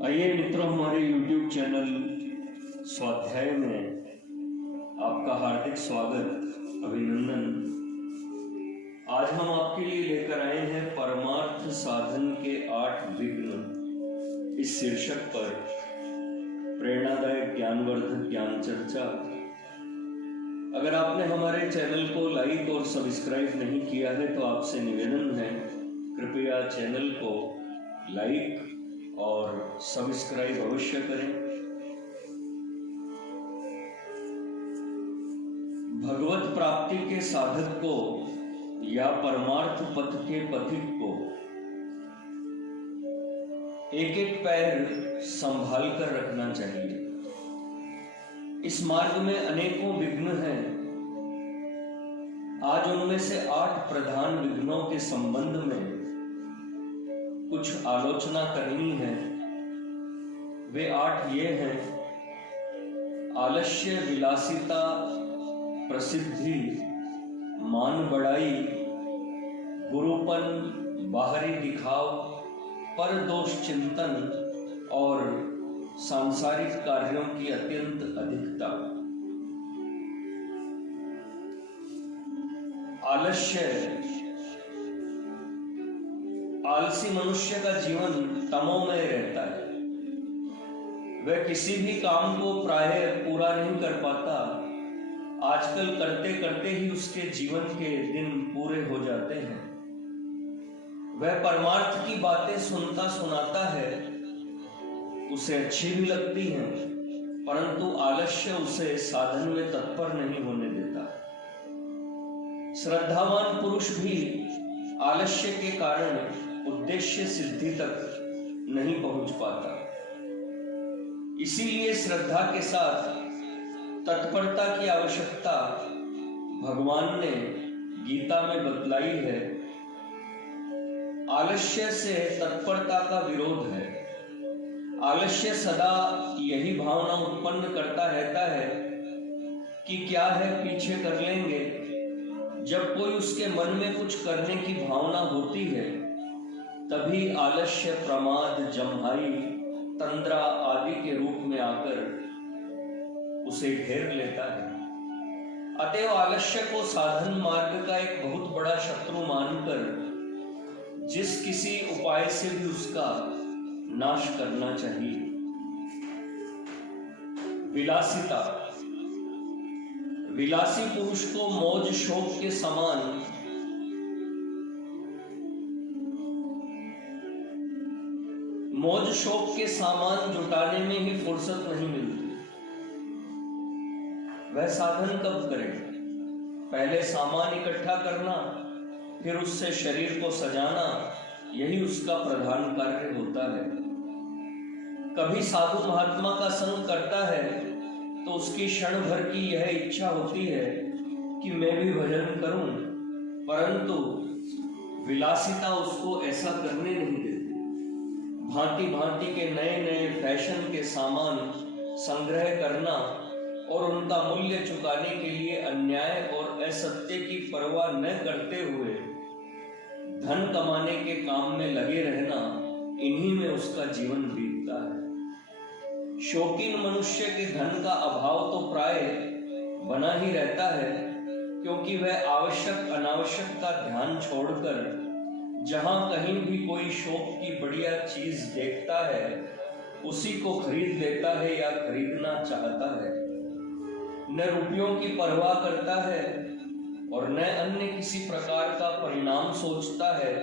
आइए मित्रों, हमारे YouTube चैनल स्वाध्याय में आपका हार्दिक स्वागत, अभिनंदन। आज हम आपके लिए लेकर आए हैं परमार्थ साधन के 8 विघ्न इस शीर्षक पर प्रेरणादायक ज्ञानवर्धक ज्ञान चर्चा। अगर आपने हमारे चैनल को लाइक और सब्सक्राइब नहीं किया है तो आपसे निवेदन है, कृपया चैनल को लाइक और सब्सक्राइब अवश्य करें। भगवत प्राप्ति के साधक को या परमार्थ पथ के पथिक को एक एक पैर संभाल कर रखना चाहिए। इस मार्ग में अनेकों विघ्न हैं। आज उनमें से 8 प्रधान विघ्नों के संबंध में कुछ आलोचना करनी है। वे 8 ये हैं: आलस्य, विलासिता, प्रसिद्धि, मान बढ़ाई, गुरुपन, बाहरी दिखाव, पर दोष चिंतन और सांसारिक कार्यों की अत्यंत अधिकता। आलस्य, आलसी मनुष्य का जीवन तमोमय रहता है। वह किसी भी काम को प्रायः पूरा नहीं कर पाता। आजकल करते करते ही उसके जीवन के दिन पूरे हो जाते हैं। वह परमार्थ की बातें सुनता सुनाता है, उसे अच्छी भी लगती हैं, परंतु आलस्य उसे साधन में तत्पर नहीं होने देता। श्रद्धावान पुरुष भी आलस्य के कारण उद्देश्य सिद्धि तक नहीं पहुंच पाता। इसीलिए श्रद्धा के साथ तत्परता की आवश्यकता भगवान ने गीता में बतलाई है। आलस्य से तत्परता का विरोध है। आलस्य सदा यही भावना उत्पन्न करता रहता है कि क्या है, पीछे कर लेंगे। जब कोई उसके मन में कुछ करने की भावना होती है, तभी आलस्य प्रमाद, जम्हाई, तंद्रा आदि के रूप में आकर उसे घेर लेता है। अतएव आलस्य को साधन मार्ग का एक बहुत बड़ा शत्रु मानकर जिस किसी उपाय से भी उसका नाश करना चाहिए। विलासिता, विलासी पुरुष को मौज शौक के समान मौज शौक के सामान जुटाने में ही फुर्सत नहीं मिलती। वह साधन कब करे? पहले सामान इकट्ठा करना, फिर उससे शरीर को सजाना, यही उसका प्रधान कार्य होता है। कभी साधु महात्मा का संग करता है तो उसकी क्षण भर की यह इच्छा होती है कि मैं भी भजन करूं, परंतु विलासिता उसको ऐसा करने नहीं देती। भांति भांति के नए नए फैशन के सामान संग्रह करना और उनका मूल्य चुकाने के लिए अन्याय और असत्य की परवाह न करते हुए धन कमाने के काम में लगे रहना, इन्हीं में उसका जीवन बीतता है। शौकीन मनुष्य के धन का अभाव तो प्राय बना ही रहता है, क्योंकि वह आवश्यक अनावश्यक का ध्यान छोड़कर जहां कहीं भी कोई शौक की बढ़िया चीज देखता है, उसी को खरीद लेता है या खरीदना चाहता है। न रुपयों की परवाह करता है और न अन्य किसी प्रकार का परिणाम सोचता है।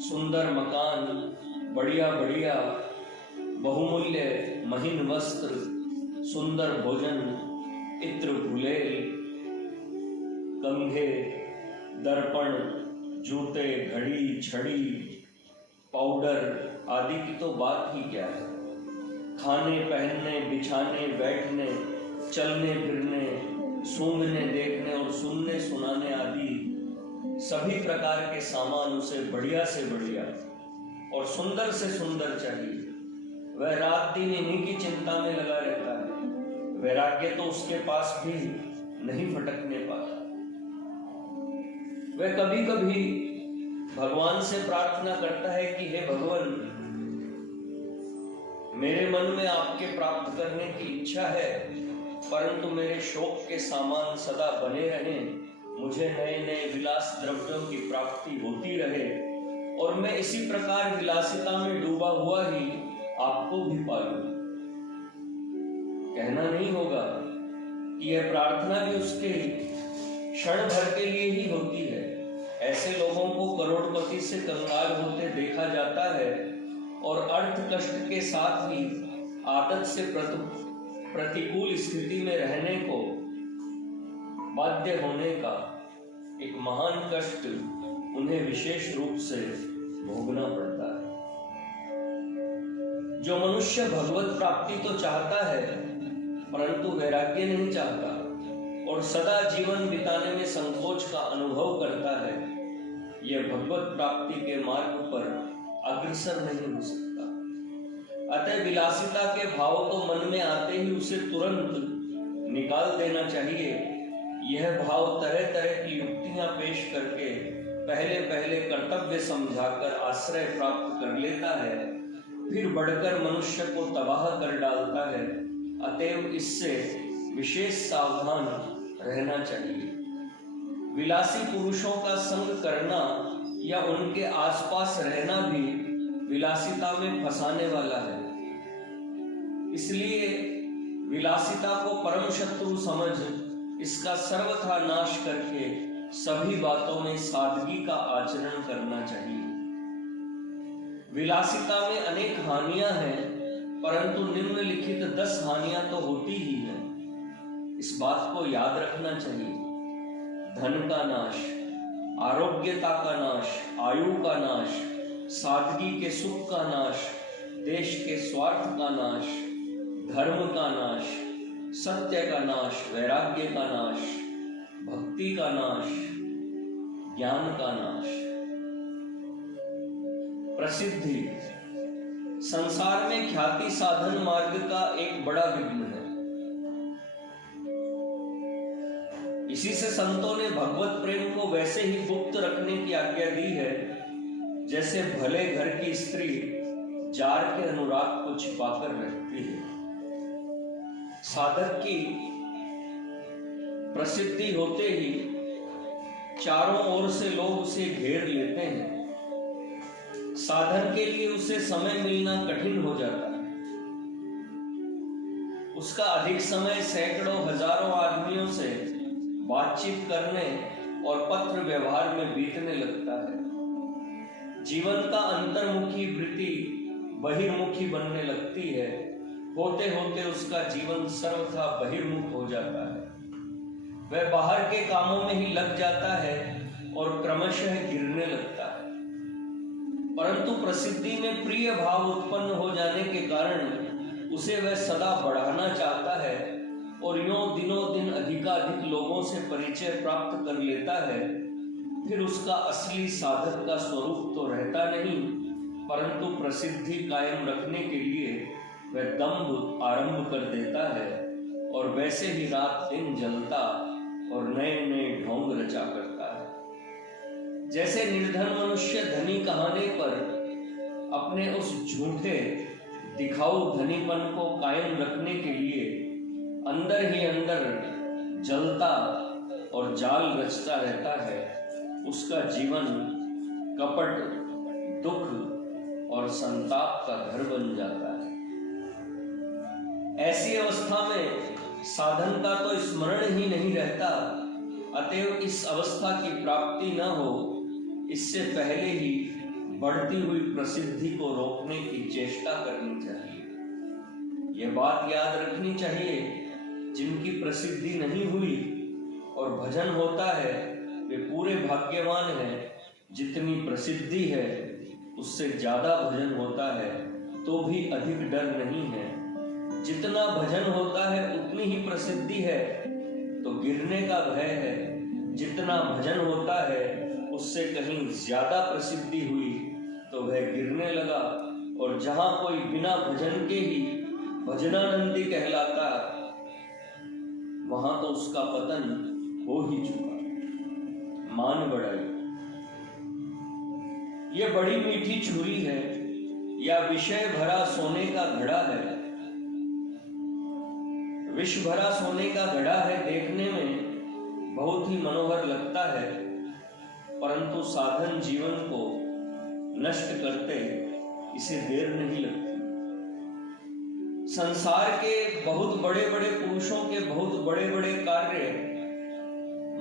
सुंदर मकान, बढ़िया बढ़िया बहुमूल्य महीन वस्त्र, सुंदर भोजन, इत्र गुलेल, कंघे, दर्पण, जूते, घड़ी, छड़ी, पाउडर आदि की तो बात ही क्या है। खाने, पहनने, बिछाने, बैठने, चलने फिरने, सूंघने, देखने और सुनने सुनाने आदि सभी प्रकार के सामान उसे बढ़िया से बढ़िया और सुंदर से सुंदर चाहिए। वह रात दिन इन्हीं की चिंता में लगा रहता है। वैराग्य तो उसके पास भी नहीं फटकने पाता। वह कभी कभी भगवान से प्रार्थना करता है कि हे भगवान, मेरे मन में आपके प्राप्त करने की इच्छा है, परंतु मेरे शौक के सामान सदा बने रहें, मुझे नए नए विलास द्रव्यों की प्राप्ति होती रहे और मैं इसी प्रकार विलासिता में डूबा हुआ ही आपको भी पालूं। कहना नहीं होगा कि यह प्रार्थना भी उसके क्षण भर के लिए ही होती है। ऐसे लोगों को करोड़पति से कंगाल होते देखा जाता है और अर्थ कष्ट के साथ ही आदत से प्रतिकूल स्थिति में रहने को बाध्य होने का एक महान कष्ट उन्हें विशेष रूप से भोगना पड़ता है। जो मनुष्य भगवत प्राप्ति तो चाहता है परंतु वैराग्य नहीं चाहता और सदा जीवन बिताने में संकोच का अनुभव करता है, यह भगवत प्राप्ति के मार्ग पर अग्रसर नहीं हो सकता। अतः विलासिता के भाव तो मन में आते ही उसे तुरंत निकाल देना चाहिए। यह भाव तरह तरह की युक्तियां पेश करके पहले पहले कर्तव्य समझाकर आश्रय प्राप्त कर लेता है, फिर बढ़कर मनुष्य को तबाह कर डालता है। अतएव इससे विशेष सावधान रहना चाहिए। विलासी पुरुषों का संग करना या उनके आसपास रहना भी विलासिता में फंसाने वाला है। इसलिए विलासिता को परम शत्रु समझ इसका सर्वथा नाश करके सभी बातों में सादगी का आचरण करना चाहिए। विलासिता में अनेक हानियां हैं, परंतु निम्नलिखित 10 हानियां तो होती ही हैं। इस बात को याद रखना चाहिए। धन का नाश, आरोग्यता का नाश, आयु का नाश, सादगी के सुख का नाश, देश के स्वार्थ का नाश, धर्म का नाश, सत्य का नाश, वैराग्य का नाश, भक्ति का नाश, ज्ञान का नाश। प्रसिद्धि संसार में ख्याति साधन मार्ग का एक बड़ा विघ्न है। इसी से संतों ने भगवत प्रेम को वैसे ही गुप्त रखने की आज्ञा दी है जैसे भले घर की स्त्री जार के अनुराग को छिपाकर रखती है। साधक की प्रसिद्धि होते ही चारों ओर से लोग उसे घेर लेते हैं। साधन के लिए उसे समय मिलना कठिन हो जाता है। उसका अधिक समय सैकड़ों हजारों आदमियों से बातचीत करने और पत्र व्यवहार में बीतने लगता है। जीवन का अंतर्मुखी वृत्ति बहिर्मुखी बनने लगती है। होते होते उसका जीवन सर्वथा बहिर्मुख हो जाता है। वह बाहर के कामों में ही लग जाता है और क्रमशः गिरने लगता है। परंतु प्रसिद्धि में प्रिय भाव उत्पन्न हो जाने के कारण उसे वह सदा बढ़ाना चाहता है और यूं दिनों दिन अधिकाधिक लोगों से परिचय प्राप्त कर लेता है। फिर उसका असली साधक का स्वरूप तो रहता नहीं, परंतु प्रसिद्धि कायम रखने के लिए वह दंभ आरंभ कर देता है और वैसे ही रात दिन जलता और नए नए ढोंग रचा करता है। जैसे निर्धन मनुष्य धनी कहने पर अपने उस झूठे दिखाऊ धनीपन को कायम रखने के लिए अंदर ही अंदर जलता और जाल रचता रहता है, उसका जीवन कपट, दुख और संताप का घर बन जाता है। ऐसी अवस्था में साधन का तो स्मरण ही नहीं रहता। अतएव इस अवस्था की प्राप्ति न हो, इससे पहले ही बढ़ती हुई प्रसिद्धि को रोकने की चेष्टा करनी चाहिए। यह बात याद रखनी चाहिए, जिनकी प्रसिद्धि नहीं हुई और भजन होता है वे पूरे भाग्यवान हैं। जितनी प्रसिद्धि है उससे ज्यादा भजन होता है तो भी अधिक डर नहीं है। जितना भजन होता है उतनी ही प्रसिद्धि है तो गिरने का भय है। जितना भजन होता है उससे कहीं ज्यादा प्रसिद्धि हुई तो वह गिरने लगा, और जहां कोई बिना भजन के ही भजनानंदी कहलाता वहां तो उसका पतन हो ही चुका। मान बढ़ाई। ये बड़ी मीठी छुरी है, या विषय भरा सोने का घड़ा है। विष भरा सोने का घड़ा है, देखने में बहुत ही मनोहर लगता है, परंतु साधन जीवन को नष्ट करते इसे देर नहीं लगती। संसार के बहुत बड़े बड़े पुरुषों के बहुत बड़े बड़े कार्य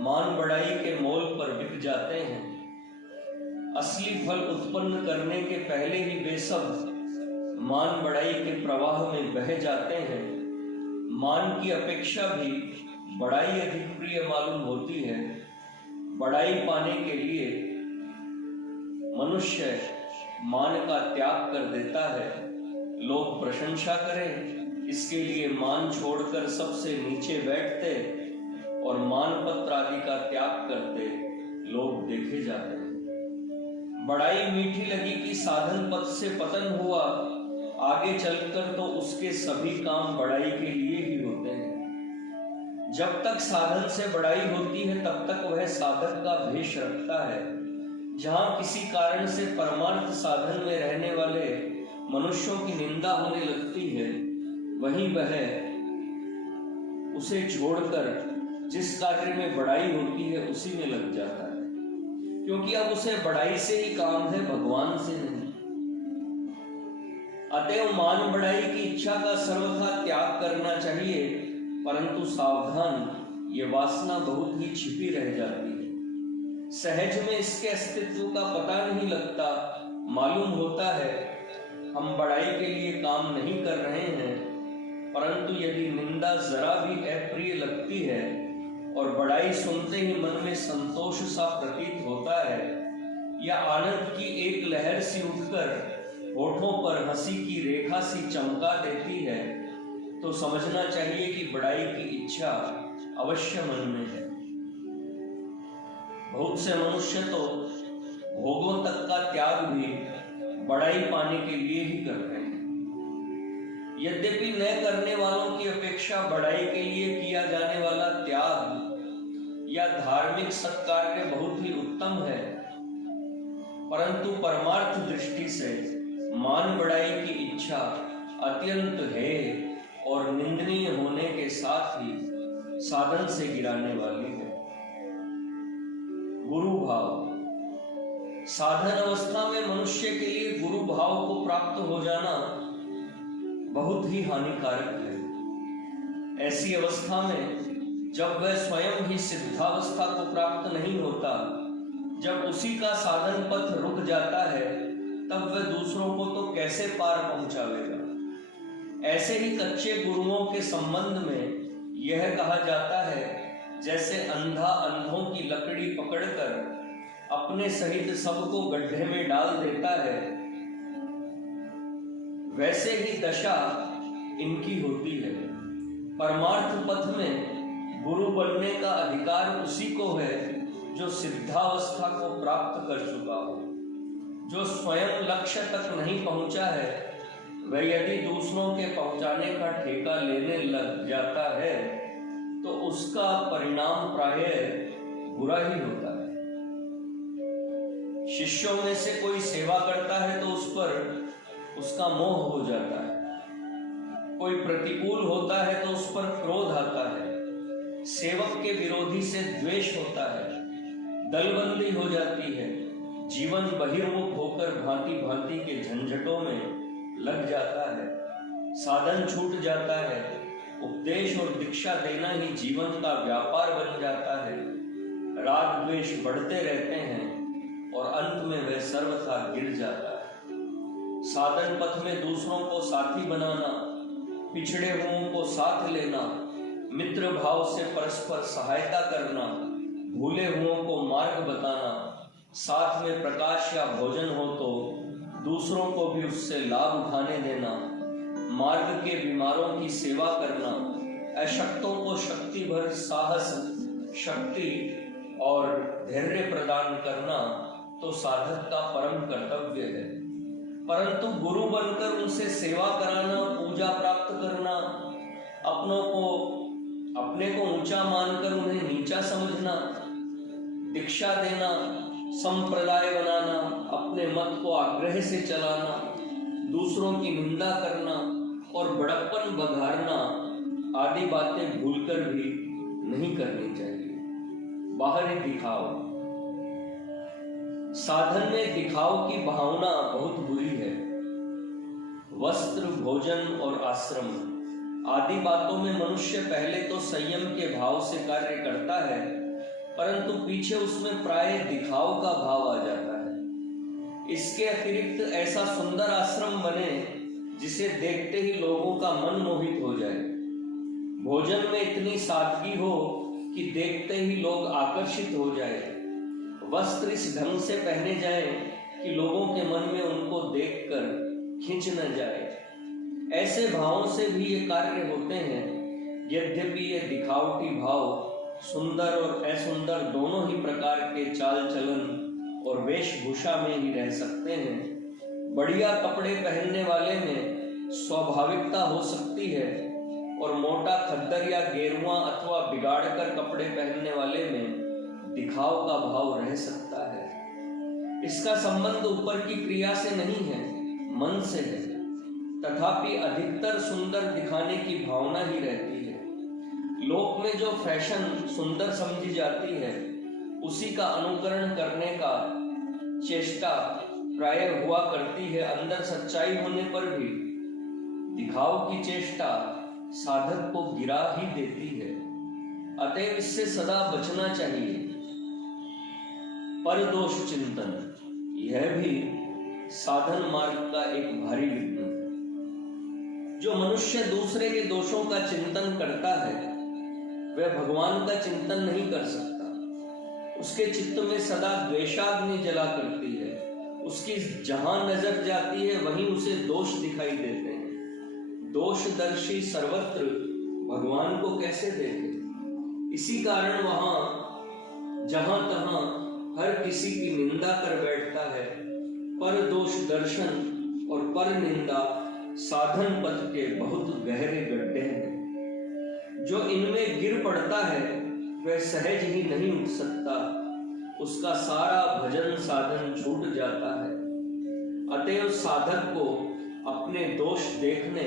मान बढ़ाई के मोल पर बिक जाते हैं। असली फल उत्पन्न करने के पहले ही वे सब मान बढ़ाई के प्रवाह में बह जाते हैं। मान की अपेक्षा भी बढ़ाई अधिक प्रिय मालूम होती है। बढ़ाई पाने के लिए मनुष्य मान का त्याग कर देता है। लोग प्रशंसा करें इसके लिए मान छोड़कर सबसे नीचे बैठते और मान पत्र आदि का त्याग करते लोग देखे जाते हैं। बढ़ाई मीठी लगी कि साधन पथ से पतन हुआ, आगे चलकर तो उसके सभी काम बढ़ाई के लिए ही होते हैं। जब तक साधन से बढ़ाई होती है तब तक वह साधक का भेष रखता है। जहां किसी कारण से परमार्थ साधन में रहने वाले मनुष्यों की निंदा होने लगती है, वहीं वह उसे छोड़कर जिस कार्य में बढ़ाई होती है उसी में लग जाता है, क्योंकि अब उसे बढ़ाई से ही काम है, भगवान से नहीं। अतएव मान बढ़ाई की इच्छा का सर्वथा त्याग करना चाहिए, परंतु सावधान, ये वासना बहुत ही छिपी रह जाती है। सहज में इसके अस्तित्व का पता नहीं लगता। मालूम होता है हम बढ़ाई के लिए काम नहीं कर रहे हैं, परंतु यदि निंदा जरा भी अप्रिय लगती है और बढ़ाई सुनते ही मन में संतोष सा प्रतीत होता है, या आनंद की एक लहर सी उठकर होठों पर हंसी की रेखा सी चमका देती है, तो समझना चाहिए कि बढ़ाई की इच्छा अवश्य मन में है। बहुत से मनुष्य तो भोगों तक का त्याग भी बढ़ाई पाने के लिए ही करते हैं। यद्यपि न करने वालों की अपेक्षा बढ़ाई के लिए किया जाने वाला त्याग या धार्मिक सत्कार्य बहुत ही उत्तम है, परंतु परमार्थ दृष्टि से मान बढ़ाई की इच्छा अत्यंत है और निंदनीय होने के साथ ही साधन से गिराने वाली है। गुरु भाव। साधन अवस्था में मनुष्य के लिए गुरु भाव को प्राप्त हो जाना बहुत ही हानिकारक है। ऐसी अवस्था में जब वह स्वयं ही सिद्धावस्था को प्राप्त नहीं होता, जब उसी का साधन पथ रुक जाता है, तब वह दूसरों को तो कैसे पार पहुंचावेगा। ऐसे ही कच्चे गुरुओं के संबंध में यह कहा जाता है, जैसे अंधा अंधों की लकड़ी पकड़कर अपने सहित सबको गड्ढे में डाल देता है, वैसे ही दशा इनकी होती है। परमार्थ पथ में गुरु बनने का अधिकार उसी को है जो सिद्धावस्था को प्राप्त कर चुका हो। जो स्वयं लक्ष्य तक नहीं पहुंचा है, वह यदि दूसरों के पहुंचाने का ठेका लेने लग जाता है तो उसका परिणाम प्रायः बुरा ही होता है। शिष्यों में से कोई सेवा करता है तो उस पर उसका मोह हो जाता है, कोई प्रतिकूल होता है तो उस पर क्रोध आता है, सेवक के विरोधी से द्वेष होता है, दलबंदी हो जाती है, जीवन बहिर्मुख होकर भांति भांति के झंझटों में लग जाता है, साधन छूट जाता है, उपदेश और दीक्षा देना ही जीवन का व्यापार बन जाता है, राग द्वेष बढ़ते रहते हैं और अंत में वह सर्वथा गिर जाता है। साधन पथ में दूसरों को साथी बनाना, पिछड़े हुओं को साथ लेना, मित्र भाव से परस्पर सहायता करना, भूले हुओं को मार्ग बताना, साथ में प्रकाश या भोजन हो तो दूसरों को भी उससे लाभ उठाने देना, मार्ग के बीमारों की सेवा करना, अशक्तों को शक्ति भर साहस, शक्ति और धैर्य प्रदान करना तो साधक का परम कर्तव्य है। परंतु गुरु बनकर उनसे सेवा कराना, पूजा प्राप्त करना, अपने को ऊंचा मानकर उन्हें नीचा समझना, दीक्षा देना, संप्रदाय बनाना, अपने मत को आग्रह से चलाना, दूसरों की निंदा करना और बड़प्पन बघारना आदि बातें भूलकर भी नहीं करनी चाहिए। बाहरी दिखाव। साधन में दिखाव की भावना बहुत बुरी है। वस्त्र, भोजन और आश्रम आदि बातों में मनुष्य पहले तो संयम के भाव से कार्य करता है, परंतु पीछे उसमें प्राय दिखाव का भाव आ जाता है। इसके अतिरिक्त ऐसा सुंदर आश्रम बने जिसे देखते ही लोगों का मन मोहित हो जाए। भोजन में इतनी सादगी हो कि देखते ही लोग आकर्षित हो जाए। वस्त्र इस ढंग से पहने जाएं कि लोगों के मन में उनको देखकर खिंच न जाए। ऐसे भावों से भी ये कार्य होते हैं। यद्यपि ये दिखावटी भाव सुंदर और असुंदर दोनों ही प्रकार के चाल चलन और वेशभूषा में ही रह सकते हैं। बढ़िया कपड़े पहनने वाले में स्वाभाविकता हो सकती है और मोटा खद्दर या गेरुआ अथवा बिगाड़ कर कपड़े पहनने वाले में दिखाव का भाव रह सकता है। इसका संबंध ऊपर की क्रिया से नहीं है, मन से है। तथापि अधिकतर सुंदर दिखाने की भावना ही रहती है। लोक में जो फैशन सुंदर समझी जाती है उसी का अनुकरण करने का चेष्टा प्राय हुआ करती है। अंदर सच्चाई होने पर भी दिखाव की चेष्टा साधक को गिरा ही देती है। अतएव इससे सदा बचना चाहिए। परदोष चिंतन, यह भी साधन मार्ग का एक भारी विघ्न है। जो मनुष्य दूसरे के दोषों का चिंतन करता है वह भगवान का चिंतन नहीं कर सकता। उसके चित्त में सदा द्वेषाग्नि जला करती है। उसकी जहां नजर जाती है वहीं उसे दोष दिखाई देते हैं। दोषदर्शी सर्वत्र भगवान को कैसे देखे? इसी कारण वहां जहां तहां हर किसी की निंदा कर बैठता है। पर दोष दर्शन और पर निंदा साधन पथ के बहुत गहरे गड्ढे हैं। जो इनमें गिर पड़ता है वह सहज ही नहीं उठ सकता। उसका सारा भजन साधन छूट जाता है। अतएव साधक को अपने दोष देखने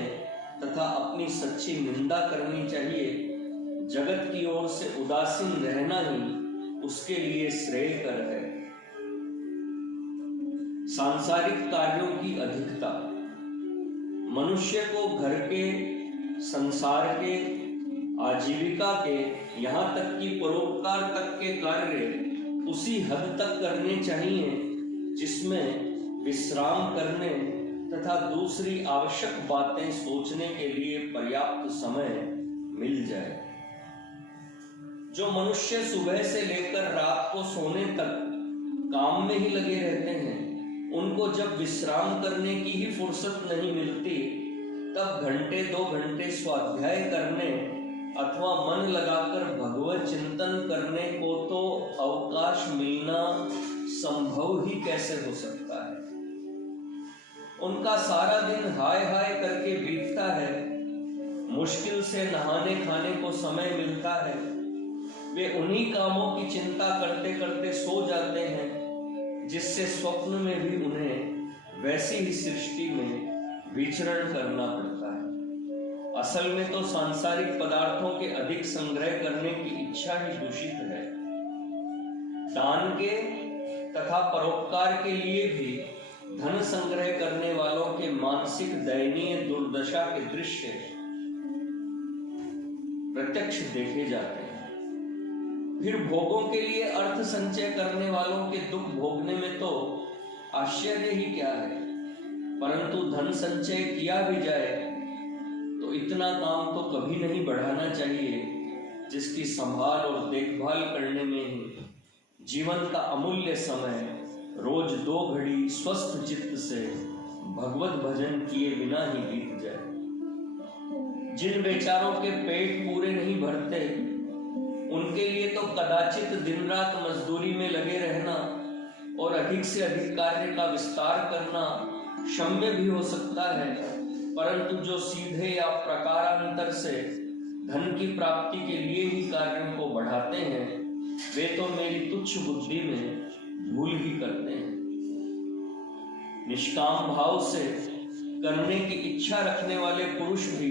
तथा अपनी सच्ची निंदा करनी चाहिए। जगत की ओर से उदासीन रहना ही उसके लिए श्रेयकर है। सांसारिक कार्यों की अधिकता। मनुष्य को घर के, संसार के, आजीविका के, यहाँ तक कि परोपकार तक के कार्य उसी हद तक करने चाहिए जिसमें विश्राम करने तथा दूसरी आवश्यक बातें सोचने के लिए पर्याप्त समय मिल जाए। जो मनुष्य सुबह से लेकर रात को सोने तक काम में ही लगे रहते हैं, उनको जब विश्राम करने की ही फुर्सत नहीं मिलती तब घंटे 2 घंटे स्वाध्याय करने अथवा मन लगाकर भगवत चिंतन करने को तो अवकाश मिलना संभव ही कैसे हो सकता है। उनका सारा दिन हाय हाय करके बीतता है। मुश्किल से नहाने खाने को समय मिलता है। वे उन्हीं कामों की चिंता करते करते सो जाते हैं जिससे स्वप्न में भी उन्हें वैसी ही सृष्टि में विचरण करना पड़ता है। असल में तो सांसारिक पदार्थों के अधिक संग्रह करने की इच्छा ही दूषित है। दान के तथा परोपकार के लिए भी धन संग्रह करने वालों के मानसिक दयनीय दुर्दशा के दृश्य प्रत्यक्ष देखे जाते हैं। फिर भोगों के लिए अर्थ संचय करने वालों के दुख भोगने में तो आश्चर्य ही क्या है। परंतु धन संचय किया भी जाए तो इतना काम तो कभी नहीं बढ़ाना चाहिए जिसकी संभाल और देखभाल करने में ही जीवन का अमूल्य समय रोज 2 घड़ी स्वस्थ चित्त से भगवत भजन किए बिना ही बीत जाए। जिन बेचारों के पेट पूरे नहीं भरते उनके लिए तो कदाचित दिन रात मजदूरी में लगे रहना और अधिक से अधिक कार्य का विस्तार करना क्षम्य भी हो सकता है। परंतु जो सीधे या प्रकारांतर से धन की प्राप्ति के लिए ही कार्यों को बढ़ाते हैं वे तो मेरी तुच्छ बुद्धि में भूल ही करते हैं। निष्काम भाव से करने की इच्छा रखने वाले पुरुष भी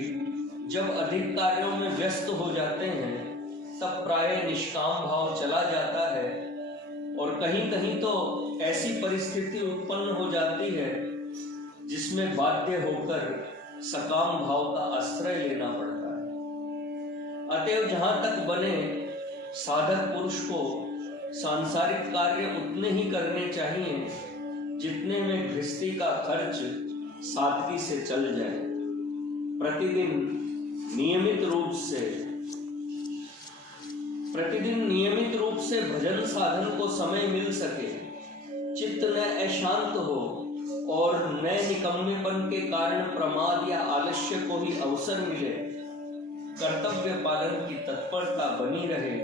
जब अधिक कार्यों में व्यस्त हो जाते हैं तब प्रायः निष्काम भाव चला जाता है और कहीं कहीं तो ऐसी परिस्थिति उत्पन्न हो जाती है जिसमें बाध्य होकर सकाम भाव का आश्रय लेना पड़ता है। अतएव जहां तक बने साधक पुरुष को सांसारिक कार्य उतने ही करने चाहिए जितने में गृहस्थी का खर्च सादगी से चल जाए। प्रतिदिन नियमित रूप से भजन साधन को समय मिल सके, चित्त न अशांत हो और न निकम्मेपन के कारण प्रमाद या आलस्य को ही अवसर मिले, कर्तव्य पालन की तत्परता बनी रहे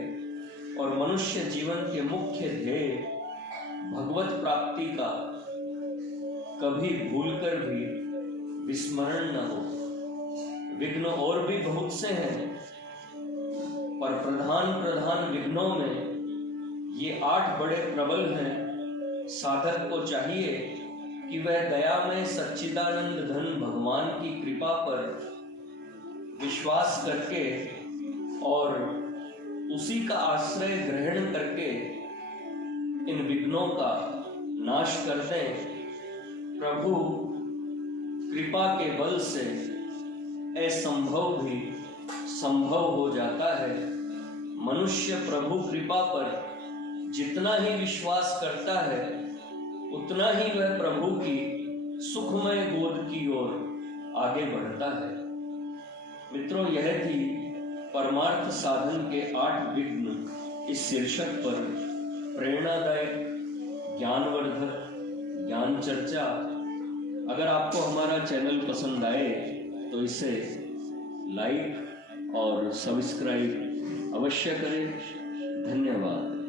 और मनुष्य जीवन के मुख्य ध्येय भगवत प्राप्ति का कभी भूलकर भी विस्मरण न हो। विघ्न और भी बहुत से हैं, पर प्रधान विघ्नों में ये 8 बड़े प्रबल हैं। साधक को चाहिए कि वह दयामय सच्चिदानंद घन भगवान की कृपा पर विश्वास करके और उसी का आश्रय ग्रहण करके इन विघ्नों का नाश कर दें। प्रभु कृपा के बल से असंभव भी संभव हो जाता है। मनुष्य प्रभु कृपा पर जितना ही विश्वास करता है उतना ही वह प्रभु की सुखमय गोद की ओर आगे बढ़ता है। मित्रों, यह थी परमार्थ साधन के 8 विघ्न इस शीर्षक पर प्रेरणादायक ज्ञानवर्धक ज्ञान चर्चा। अगर आपको हमारा चैनल पसंद आए तो इसे लाइक और सब्सक्राइब अवश्य करें। धन्यवाद।